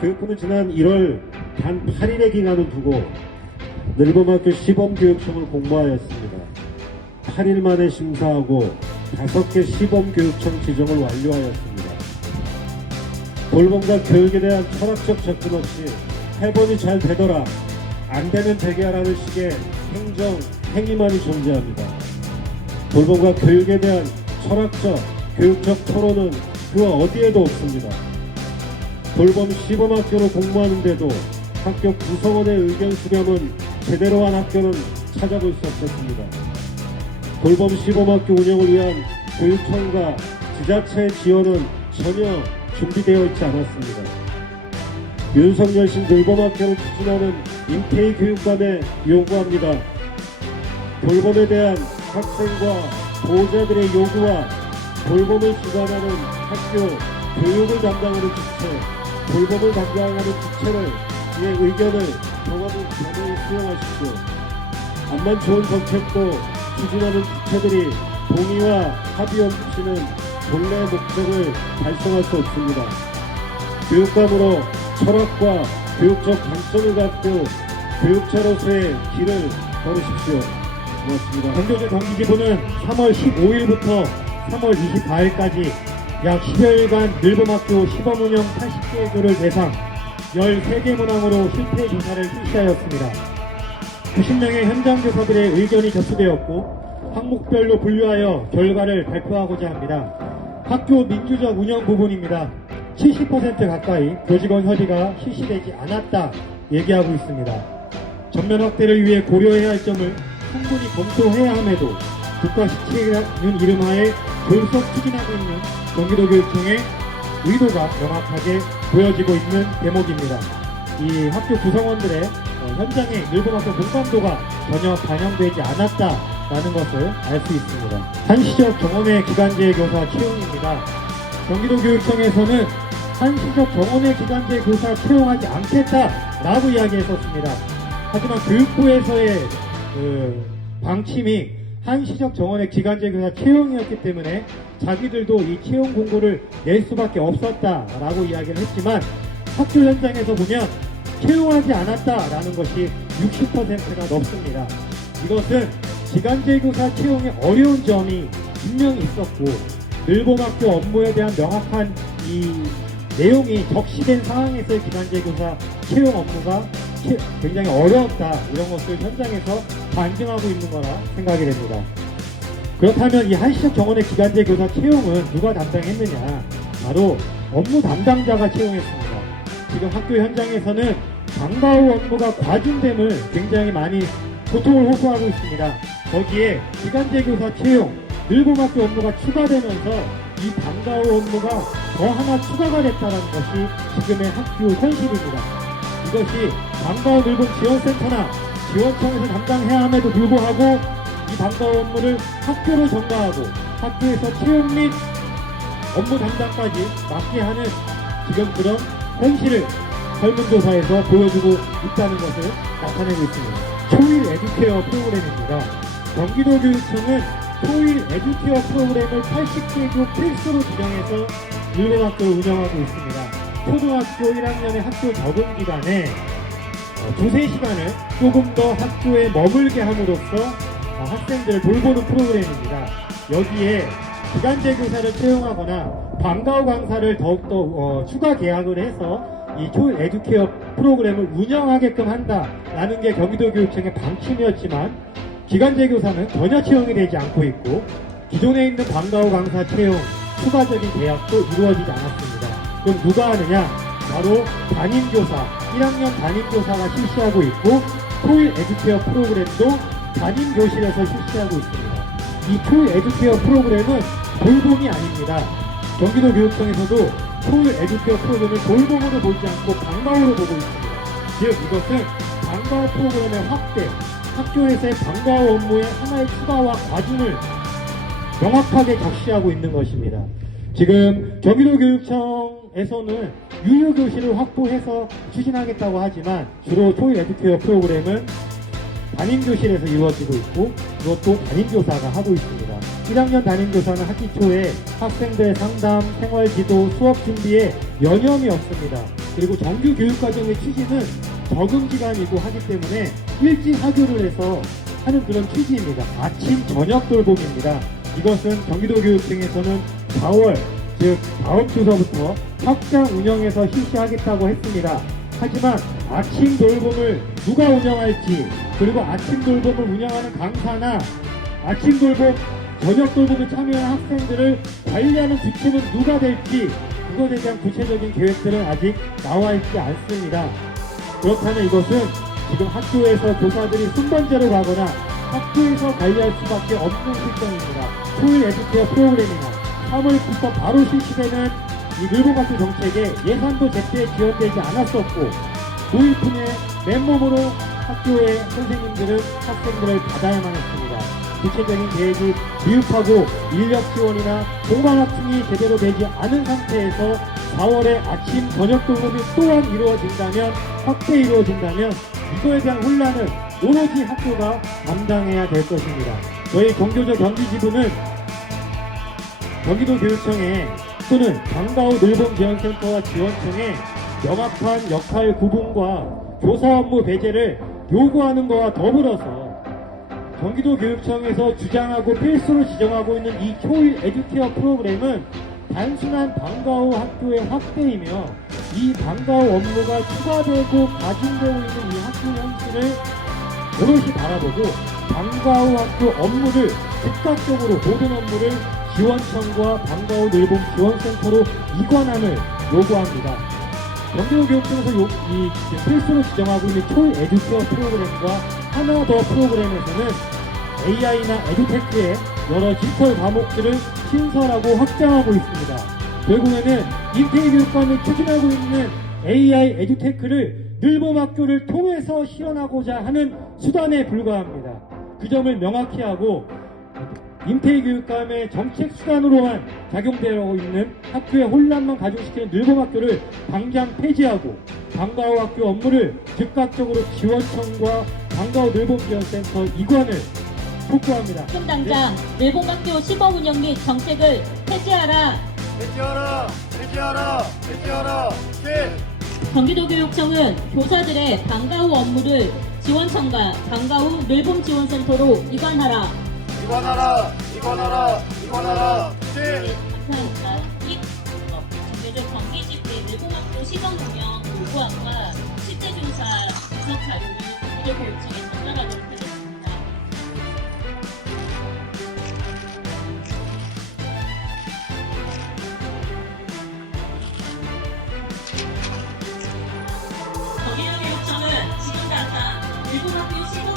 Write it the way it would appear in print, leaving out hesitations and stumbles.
교육부는 지난 1월 단 8일의 기간을 두고 늘봄학교 시범교육청을 공모하였습니다. 8일 만에 심사하고 5개 시범교육청 지정을 완료하였습니다. 돌봄과 교육에 대한 철학적 접근 없이 해보니 잘 되더라, 안 되면 되게 하라는 식의 행위만이 존재합니다. 돌봄과 교육에 대한 철학적, 교육적 토론은 그 어디에도 없습니다. 돌봄 시범학교로 공모하는데도 학교 구성원의 의견 수렴은 제대로 한 학교는 찾아볼 수 없었습니다. 돌봄 시범학교 운영을 위한 교육청과 지자체의 지원은 전혀 준비되어 있지 않았습니다. 윤석열식 돌봄학교를 추진하는 임태희 교육감에 요구합니다. 돌봄에 대한 학생과 보호자들의 요구와 돌봄을 주관하는 학교 교육을 담당하는 주체, 돌봄을 담당하는 주체를 의 의견을 겸허히 수용하십시오. 암만 좋은 정책도 추진하는 주체들이 동의와 합의 없이는 본래 목적을 달성할 수 없습니다. 교육감으로 철학과 교육적 강점을 갖고 교육자로서의 길을 걸으십시오. 고맙습니다. 전교조 정기지부는 3월 15일부터 3월 24일까지 약 10여일간 늘봄학교 시범운영 80개 교를 대상 13개 문항으로 실태 조사를 실시하였습니다. 90명의 현장 교사들의 의견이 접수되었고 항목별로 분류하여 결과를 발표하고자 합니다. 학교 민주적 운영 부분입니다. 70% 가까이 교직원 협의가 실시되지 않았다 얘기하고 있습니다. 전면 확대를 위해 고려해야 할 점을 충분히 검토해야 함에도 국가 시책이라는 이름하에 졸속 추진하고 있는 경기도교육청의 의도가 명확하게 보여지고 있는 대목입니다. 이 학교 구성원들의 현장의 늘봄학교 공감도가 전혀 반영되지 않았다라는 것을 알 수 있습니다. 한시적 정원의 기간제 교사 채용입니다. 경기도교육청에서는 한시적 정원의 기간제 교사 채용하지 않겠다라고 이야기했었습니다. 하지만 교육부에서의 방침이 한시적 정원의 기간제 교사 채용이었기 때문에 자기들도 이 채용 공고를 낼 수밖에 없었다라고 이야기를 했지만 학교 현장에서 보면 채용하지 않았다라는 것이 60%가 넘습니다. 이것은 기간제 교사 채용의 어려운 점이 분명히 있었고 늘봄학교 업무에 대한 명확한 이 내용이 적시된 상황에서의 기간제 교사 채용 업무가 굉장히 어렵다, 이런 것을 현장에서 반증하고 있는 거라 생각이 됩니다. 그렇다면 이 한시적 정원의 기간제 교사 채용은 누가 담당했느냐? 바로 업무 담당자가 채용했습니다. 지금 학교 현장에서는 방과 후 업무가 과중됨을 굉장히 많이 고통을 호소하고 있습니다. 거기에 기간제 교사 채용, 늘봄학교 업무가 추가되면서 이 방과 후 업무가 더 하나 추가가 됐다는 것이 지금의 학교 현실입니다. 이것이 방과 후 늘봄 지원센터나 지원청에서 담당해야 함에도 불구하고 이 방과 후 업무를 학교로 전가하고 학교에서 채용 및 업무 담당까지 맡게 하는 지금 그런 현실을 설문조사에서 보여주고 있다는 것을 나타내고 있습니다. 초일 에듀케어 프로그램입니다. 경기도교육청은 초일 에듀케어 프로그램을 80개조 필수로 지정해서 늘봄학교를 운영하고 있습니다. 초등학교 1학년의 학교 적응 기간에 두세 시간을 조금 더 학교에 머물게 함으로써 학생들을 돌보는 프로그램입니다. 여기에 기간제 교사를 채용하거나 방과 후 강사를 더욱더 추가 계약을 해서 이 초일 에듀케어 프로그램을 운영하게끔 한다라는 게 경기도교육청의 방침이었지만 기간제 교사는 전혀 채용이 되지 않고 있고 기존에 있는 방과 후 강사 채용 추가적인 계약도 이루어지지 않았습니다. 그럼 누가 하느냐? 바로 담임교사, 1학년 담임교사가 실시하고 있고 초일 에듀케어 프로그램도 담임교실에서 실시하고 있습니다. 이 초일 에듀케어 프로그램은 돌봄이 아닙니다. 경기도교육청에서도 초일 에듀케어 프로그램을 돌봄으로 보지 않고 방과후로 보고 있습니다. 즉 이것은 방과후 프로그램의 확대, 학교에서의 방과후 업무의 하나의 추가와 과중을 명확하게 적시하고 있는 것입니다. 지금 경기도교육청에서는 유휴교실을 확보해서 추진하겠다고 하지만 주로 초일 에듀케어 프로그램은 담임교실에서 이루어지고 있고 그것도 담임교사가 하고 있습니다. 1학년 담임교사는 학기 초에 학생들 상담, 생활지도, 수업 준비에 여념이 없습니다. 그리고 정규 교육과정의 취지는 적응 기간이고 하기 때문에 일찍 하교를 해서 하는 그런 취지입니다. 아침 저녁 돌봄입니다. 이것은 경기도 교육청에서는 4월 즉 다음 주서부터 확장 운영해서 실시하겠다고 했습니다. 하지만 아침 돌봄을 누가 운영할지, 그리고 아침 돌봄을 운영하는 강사나 아침 돌봄, 저녁 돌봄에 참여한 학생들을 관리하는 주체는 누가 될지, 그것에 대한 구체적인 계획들은 아직 나와 있지 않습니다. 그렇다면 이것은 지금 학교에서 교사들이 순번제로 가거나 학교에서 관리할 수밖에 없는 실정입니다. 초일 에듀케어 프로그램이나 3월부터 바로 실시되는 이 늘보학교 정책에 예산도 제때 지원되지 않았었고, 도입 후에 맨몸으로 학교의 선생님들은 학생들을 받아야만 했습니다. 구체적인 계획이 미흡하고 인력 지원이나 공방학층이 제대로 되지 않은 상태에서 4월에 아침 저녁 돌봄이 또한 이루어진다면, 확대 이루어진다면 이거에 대한 혼란은 오로지 학교가 담당해야 될 것입니다. 저희 경교조 경기지부는 경기도 교육청에 또는 방과후 늘봄지원센터와 지원청에 명확한 역할 구분과 교사 업무 배제를 요구하는 것과 더불어서 경기도 교육청에서 주장하고 필수로 지정하고 있는 이 초일 에듀케어 프로그램은 단순한 방과후 학교의 확대이며, 이 방과후 업무가 추가되고 가중되고 있는 이 학교 현실을 오롯이 바라보고 방과후 학교 업무를 즉각적으로 모든 업무를 지원청과 방과후 늘봄 지원센터로 이관함을 요구합니다. 경기도 교육청에서 이 필수로 지정하고 있는 초일 에듀케어 프로그램과 하나 더 프로그램에서는 AI나 에듀테크의 여러 디지털 과목들을 신설하고 확장하고 있습니다. 결국에는 인테이교육관이 추진하고 있는 AI 에듀테크를 늘봄학교를 통해서 실현하고자 하는 수단에 불과합니다. 그 점을 명확히 하고 임태희교육감의 정책 수단으로만 작용되고 있는 학교의 혼란만 가중시키는 늘봄학교를 당장 폐지하고 방과후 학교 업무를 즉각적으로 지원청과 방과후 늘봄지원센터 이관을 촉구합니다. 지금 당장 늘봄학교 시범 운영 및 정책을 폐지하라. 폐지하라! 폐지하라! 폐지하라! 경기도 교육청은 교사들의 방과후 업무를 지원청과 방과후 늘봄지원센터로 이관하라. 이관하라! 이관하라! 이관하라! 감사합니다. 경기도 경기지부의 늘봄학교 시범 운영 요구안과 실제조사 분석 자료를 경기도 교육청에 전달하도록 하겠습니다. 경기도 교육청은 지금 당장 늘봄학교 시범